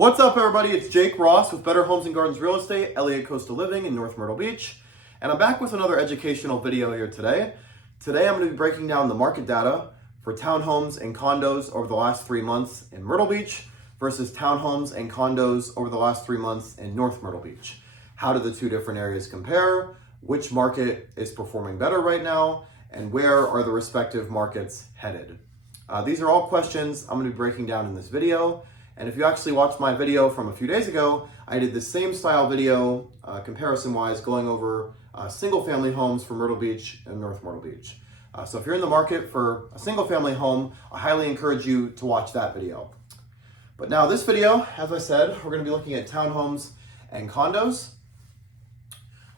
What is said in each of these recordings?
What's up, everybody? It's Jake Ross with Better Homes and Gardens Real Estate, Elliott Coastal Living in North Myrtle Beach. And I'm back with another educational video here today. Today I'm going to be breaking down the market data for townhomes and condos over the last 3 months in Myrtle Beach versus townhomes and condos over the last 3 months in North Myrtle Beach. How do the two different areas compare? Which market is performing better right now? And where are the respective markets headed? These are all questions I'm going to be breaking down in this video. And if you actually watched my video from a few days ago, I did the same style video comparison-wise going over single-family homes for Myrtle Beach and North Myrtle Beach. So if you're in the market for a single-family home, I highly encourage you to watch that video. But now this video, as I said, we're going to be looking at townhomes and condos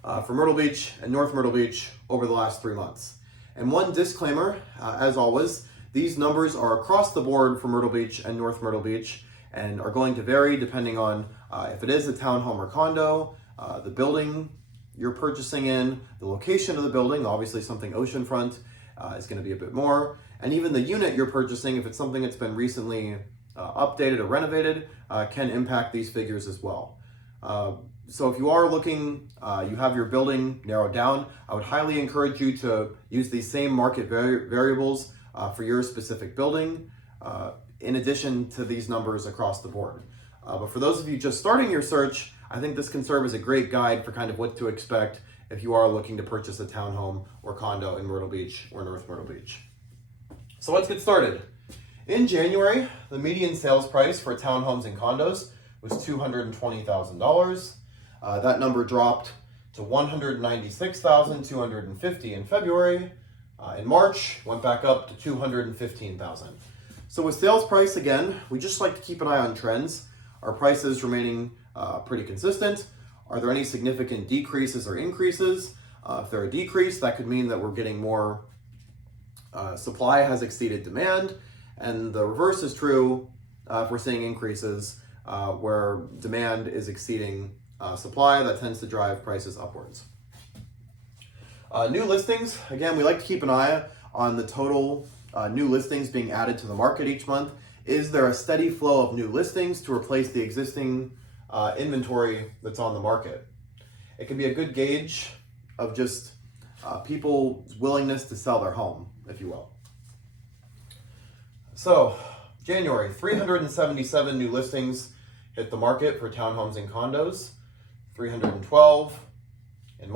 for Myrtle Beach and North Myrtle Beach over the last 3 months. And one disclaimer, as always, these numbers are across the board for Myrtle Beach and North Myrtle Beach, and are going to vary depending on if it is a townhome or condo, the building you're purchasing in, the location of the building. Obviously something oceanfront is going to be a bit more, and even the unit you're purchasing, if it's something that's been recently updated or renovated, can impact these figures as well. So if you are looking, you have your building narrowed down, I would highly encourage you to use these same market variables for your specific building, in addition to these numbers across the board. But for those of you just starting your search, I think this can serve as a great guide for kind of what to expect if you are looking to purchase a townhome or condo in Myrtle Beach or North Myrtle Beach. So let's get started. In January, the median sales price for townhomes and condos was $220,000. That number dropped to $196,250 in February. In March, went back up to $215,000. So with sales price, again, we just like to keep an eye on trends. Are prices remaining pretty consistent? Are there any significant decreases or increases? If they're a decrease, that could mean that we're getting more supply has exceeded demand. And the reverse is true if we're seeing increases where demand is exceeding supply. That tends to drive prices upwards. New listings, again, we like to keep an eye on the total new listings being added to the market each month. Is there a steady flow of new listings to replace the existing inventory that's on the market? It can be a good gauge of just people's willingness to sell their home, if you will. So, January, 377 new listings hit the market for townhomes and condos, 312 in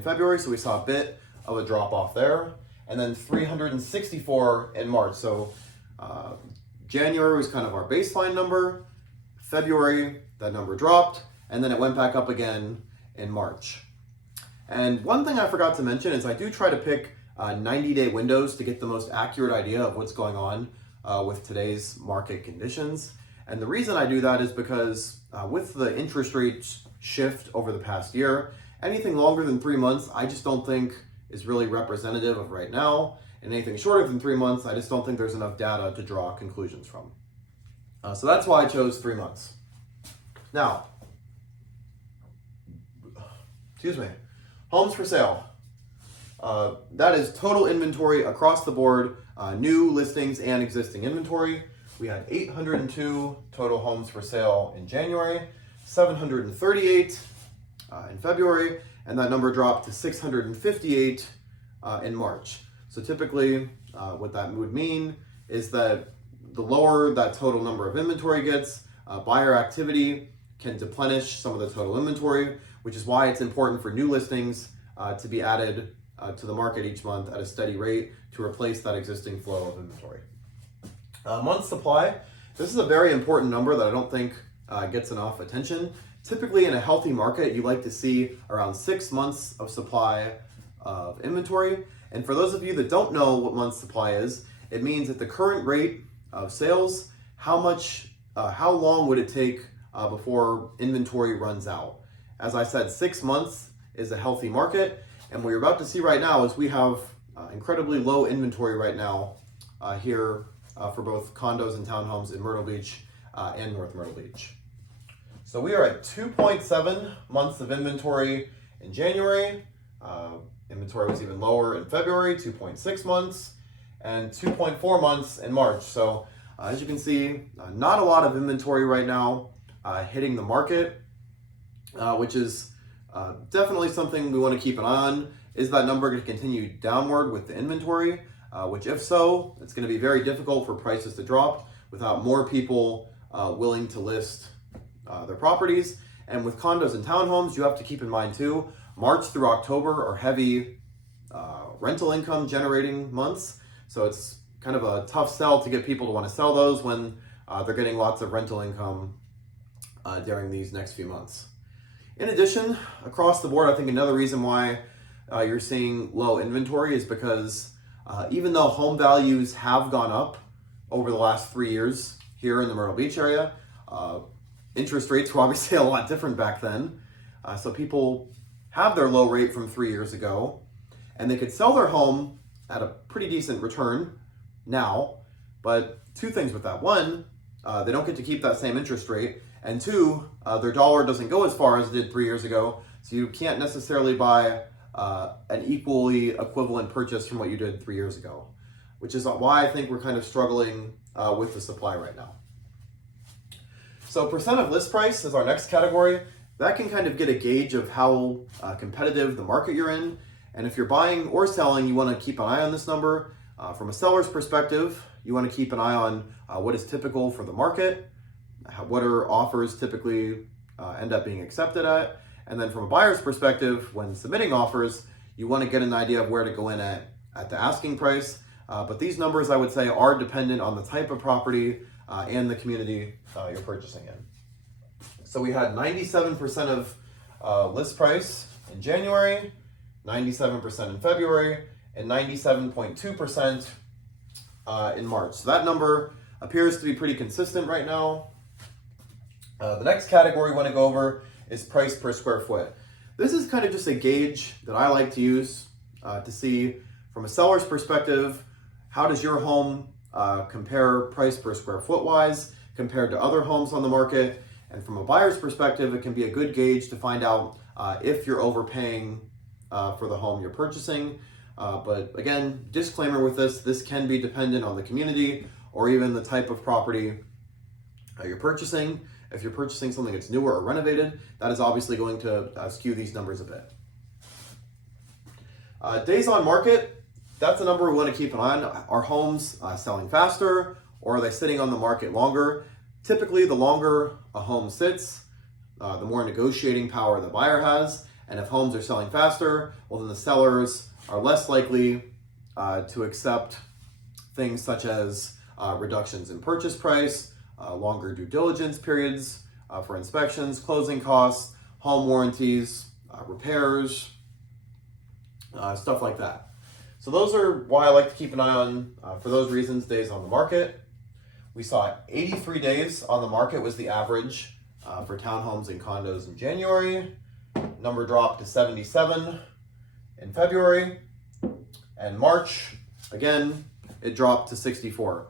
February, so we saw a bit of a drop off there. And then 364 in March. So January was kind of our baseline number. February, that number dropped, and then it went back up again in March. And one thing I forgot to mention is I do try to pick 90-day windows to get the most accurate idea of what's going on with today's market conditions. And the reason I do that is because with the interest rates shift over the past year, anything longer than 3 months, I just don't think is really representative of right now, and anything shorter than 3 months, I just don't think there's enough data to draw conclusions from. So that's why I chose 3 months. Now, homes for sale. That is total inventory across the board, new listings and existing inventory. We had 802 total homes for sale in January, 738 in February, and that number dropped to 658 in March. So typically, what that would mean is that the lower that total number of inventory gets, buyer activity can deplenish some of the total inventory, which is why it's important for new listings to be added to the market each month at a steady rate to replace that existing flow of inventory. Month supply, this is a very important number that I don't think gets enough attention. Typically in a healthy market, you like to see around 6 months of supply of inventory. And for those of you that don't know what month supply is, it means at the current rate of sales, how long would it take before inventory runs out? As I said, 6 months is a healthy market. And what you're about to see right now is we have incredibly low inventory right now here for both condos and townhomes in Myrtle Beach and North Myrtle Beach. So we are at 2.7 months of inventory in January. Inventory was even lower in February, 2.6 months, and 2.4 months in March. So As you can see, not a lot of inventory right now hitting the market, which is definitely something we want to keep an eye on. Is that number going to continue downward with the inventory? Which if so, it's going to be very difficult for prices to drop without more people willing to list their properties. And with condos and townhomes, you have to keep in mind too, March through October are heavy rental income generating months. So it's kind of a tough sell to get people to want to sell those when they're getting lots of rental income during these next few months. In addition, across the board, I think another reason why you're seeing low inventory is because even though home values have gone up over the last 3 years here in the Myrtle Beach area, interest rates were obviously a lot different back then. So people have their low rate from 3 years ago, and they could sell their home at a pretty decent return now. But two things with that. One, they don't get to keep that same interest rate. And two, their dollar doesn't go as far as it did 3 years ago. So you can't necessarily buy an equally equivalent purchase from what you did 3 years ago, which is why I think we're kind of struggling with the supply right now. So percent of list price is our next category. That can kind of get a gauge of how competitive the market you're in. And if you're buying or selling, you want to keep an eye on this number. From a seller's perspective, you want to keep an eye on what is typical for the market, what are offers typically end up being accepted at. And then from a buyer's perspective, when submitting offers, you want to get an idea of where to go in at the asking price. But these numbers, I would say, are dependent on the type of property and the community you're purchasing in. So we had 97% of list price in January, 97% in February, and 97.2% in March. So that number appears to be pretty consistent right now. The next category we want to go over is price per square foot. This is kind of just a gauge that I like to use to see from a seller's perspective, how does your home compare price per square foot wise compared to other homes on the market? And from a buyer's perspective, it can be a good gauge to find out if you're overpaying for the home you're purchasing. But again, disclaimer with this can be dependent on the community or even the type of property you're purchasing. If you're purchasing something that's newer or renovated, that is obviously going to skew these numbers a bit. Days on market, that's a number we want to keep an eye on. Are homes selling faster, or are they sitting on the market longer? Typically, the longer a home sits, the more negotiating power the buyer has. And if homes are selling faster, well, then the sellers are less likely to accept things such as reductions in purchase price, longer due diligence periods for inspections, closing costs, home warranties, repairs, stuff like that. So those are why I like to keep an eye on, for those reasons, days on the market. We saw 83 days on the market was the average for townhomes and condos in January. Number dropped to 77 in February. And March, again, it dropped to 64.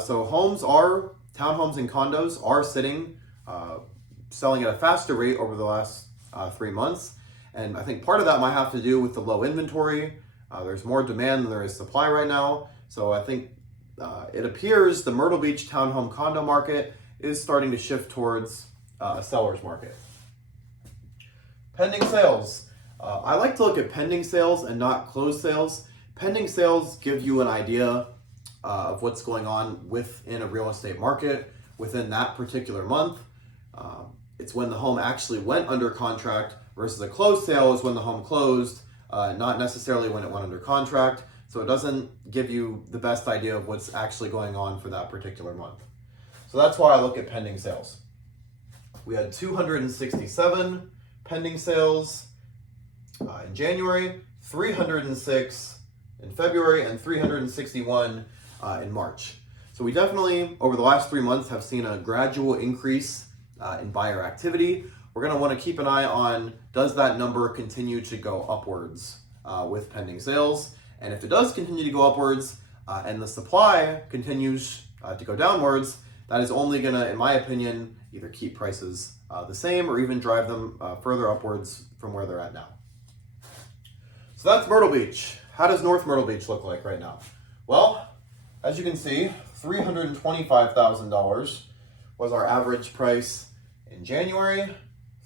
So townhomes and condos are selling at a faster rate over the last 3 months. And I think part of that might have to do with the low inventory. There's more demand than there is supply right now. So I think it appears the Myrtle Beach townhome condo market is starting to shift towards a seller's market. Pending sales. I like to look at pending sales and not closed sales. Pending sales give you an idea of what's going on within a real estate market within that particular month. It's when the home actually went under contract versus a closed sale is when the home closed, not necessarily when it went under contract. So it doesn't give you the best idea of what's actually going on for that particular month. So that's why I look at pending sales. We had 267 pending sales in January, 306 in February, and 361 in March. So we definitely, over the last 3 months, have seen a gradual increase in buyer activity. We're going to want to keep an eye on, does that number continue to go upwards with pending sales? And if it does continue to go upwards and the supply continues to go downwards, that is only going to, in my opinion, either keep prices the same or even drive them further upwards from where they're at now. So that's Myrtle Beach. How does North Myrtle Beach look like right now? Well, as you can see, $325,000 was our average price in January,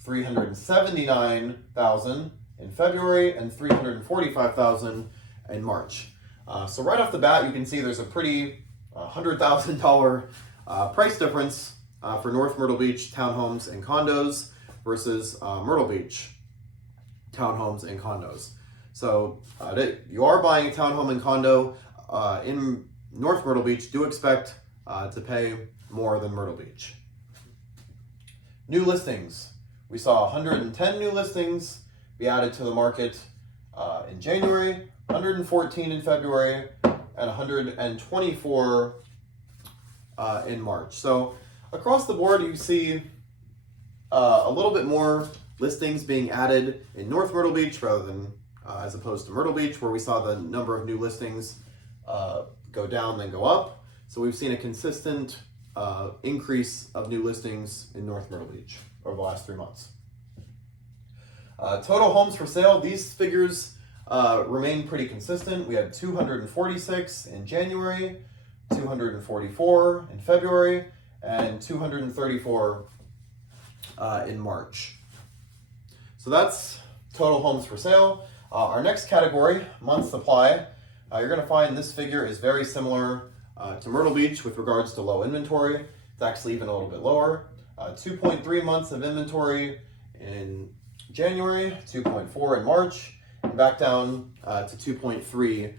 $379,000 in February, and $345,000 in March. So right off the bat, you can see there's a pretty $100,000 price difference for North Myrtle Beach townhomes and condos versus Myrtle Beach townhomes and condos. So you are buying a townhome and condo in North Myrtle Beach, do expect to pay more than Myrtle Beach. New listings. We saw 110 new listings be added to the market in January, 114 in February, and 124 in March. So across the board, you see a little bit more listings being added in North Myrtle Beach rather than as opposed to Myrtle Beach, where we saw the number of new listings go down then go up. So we've seen a consistent increase of new listings in North Myrtle Beach over the last 3 months. Total homes for sale, these figures remain pretty consistent. We had 246 in January, 244 in February, and 234 in March. So that's total homes for sale. Our next category, month supply, you're going to find this figure is very similar to Myrtle Beach with regards to low inventory. It's actually even a little bit lower. 2.3 months of inventory in January, 2.4 in March, and back down to 2.3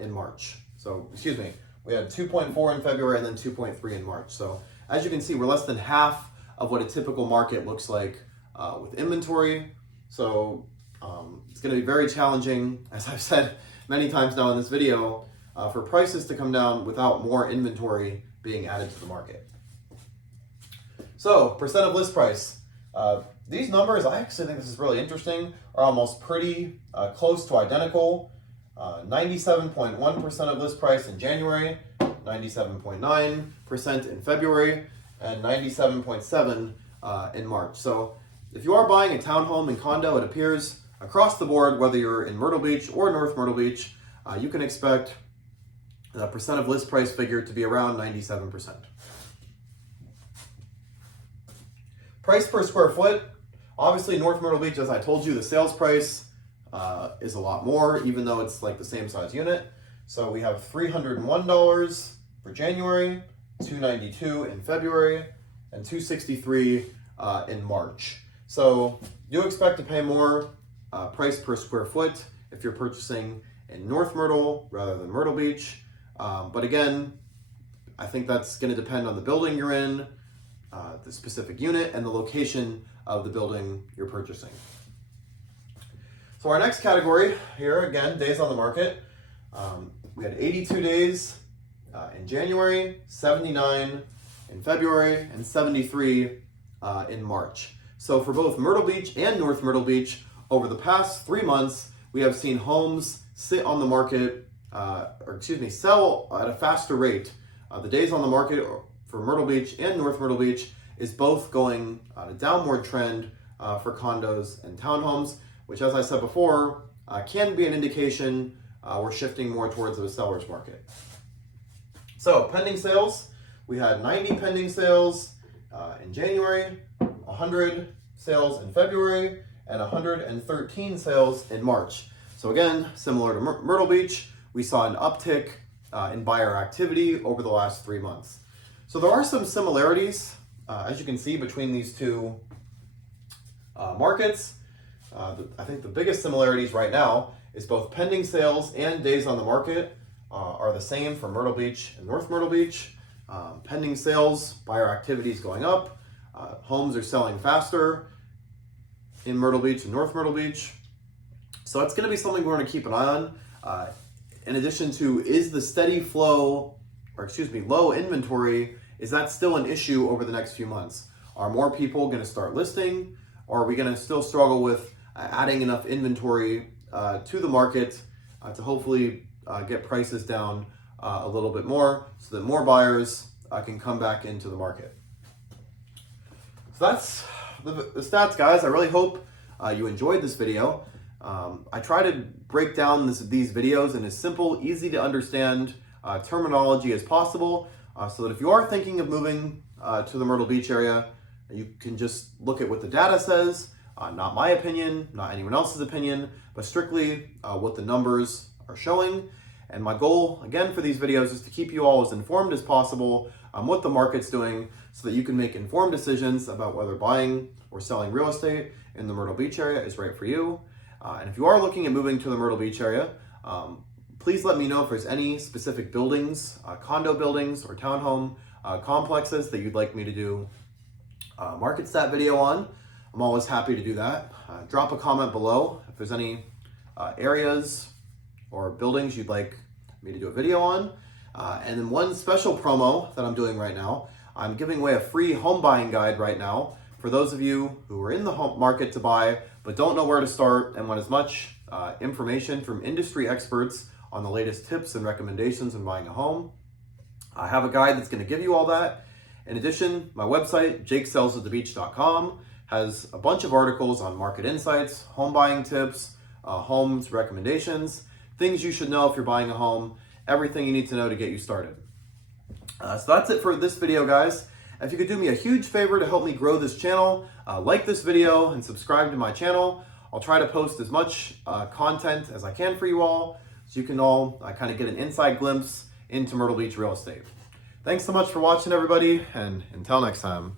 in March. So, excuse me, we had 2.4 in February and then 2.3 in March. So as you can see, we're less than half of what a typical market looks like with inventory. So it's going to be very challenging, as I've said many times now in this video, for prices to come down without more inventory being added to the market. So percent of list price. These numbers, I actually think this is really interesting, are almost pretty close to identical. 97.1% of list price in January, 97.9% in February, and 97.7% in March. So if you are buying a townhome and condo, it appears across the board, whether you're in Myrtle Beach or North Myrtle Beach, you can expect the percent of list price figure to be around 97%. Price per square foot. Obviously, North Myrtle Beach, as I told you, the sales price is a lot more, even though it's like the same size unit. So we have $301 for January, $292 in February, and $263 in March. So do expect to pay more price per square foot if you're purchasing in North Myrtle rather than Myrtle Beach. But again, I think that's going to depend on the building you're in, the specific unit, and the location of the building you're purchasing. So our next category here, again, days on the market. We had 82 days in January, 79 in February, and 73 in March. So for both Myrtle Beach and North Myrtle Beach, over the past 3 months, we have seen homes sit on the market, sell at a faster rate. The days on the market for Myrtle Beach and North Myrtle Beach is both going on a downward trend for condos and townhomes, which, as I said before, can be an indication we're shifting more towards a seller's market. So pending sales, we had 90 pending sales in January, 100 sales in February, and 113 sales in March. So again, similar to Myrtle Beach, we saw an uptick in buyer activity over the last 3 months. So there are some similarities, as you can see, between these two markets. I think the biggest similarities right now is both pending sales and days on the market are the same for Myrtle Beach and North Myrtle Beach. Pending sales, buyer activity is going up. Homes are selling faster in Myrtle Beach and North Myrtle Beach. So it's going to be something we're going to keep an eye on. In addition to, is the steady flow, low inventory, is that still an issue over the next few months? Are more people going to start listing? Or are we going to still struggle with adding enough inventory to the market to hopefully get prices down a little bit more so that more buyers can come back into the market? So that's the stats, guys. I really hope you enjoyed this video. I try to break down these videos in a simple, easy to understand terminology as possible, so that if you are thinking of moving to the Myrtle Beach area, you can just look at what the data says, not my opinion, not anyone else's opinion, but strictly what the numbers are showing. And my goal, again, for these videos is to keep you all as informed as possible on what the market's doing so that you can make informed decisions about whether buying or selling real estate in the Myrtle Beach area is right for you. And if you are looking at moving to the Myrtle Beach area, please let me know if there's any specific buildings, condo buildings or townhome complexes that you'd like me to do market stat video on. I'm always happy to do that. Drop a comment below if there's any areas or buildings you'd like me to do a video on. And then one special promo that I'm doing right now, I'm giving away a free home buying guide right now for those of you who are in the home market to buy but don't know where to start and want as much information from industry experts on the latest tips and recommendations in buying a home. I have a guide that's going to give you all that. In addition, my website, jakesellsatthebeach.com, has a bunch of articles on market insights, home buying tips, homes recommendations, things you should know if you're buying a home, everything you need to know to get you started. So that's it for this video, guys. If you could do me a huge favor to help me grow this channel, like this video and subscribe to my channel. I'll try to post as much content as I can for you all, so you can all kind of get an inside glimpse into Myrtle Beach real estate. Thanks so much for watching, everybody, and until next time.